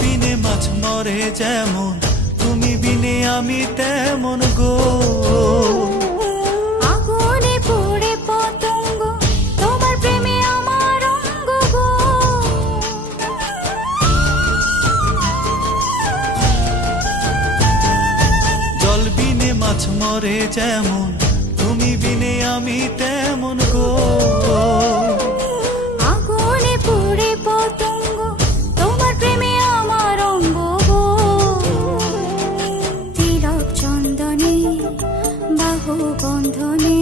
বিনে মাছ মরে যেমন, তুমি বিনে আমি তেমন গো। আগুনে পড়ে পতঙ্গ, তোমার প্রেমে আমার অঙ্গ গো। জল বিনে মাছ মরে যেমন, তুমি বিনে আমি তেমন গো। আগুনে পড়ে পতঙ্গ, তোমার প্রেমে আমার অঙ্গ গো। তিলক চন্দনে বাহু বন্ধনে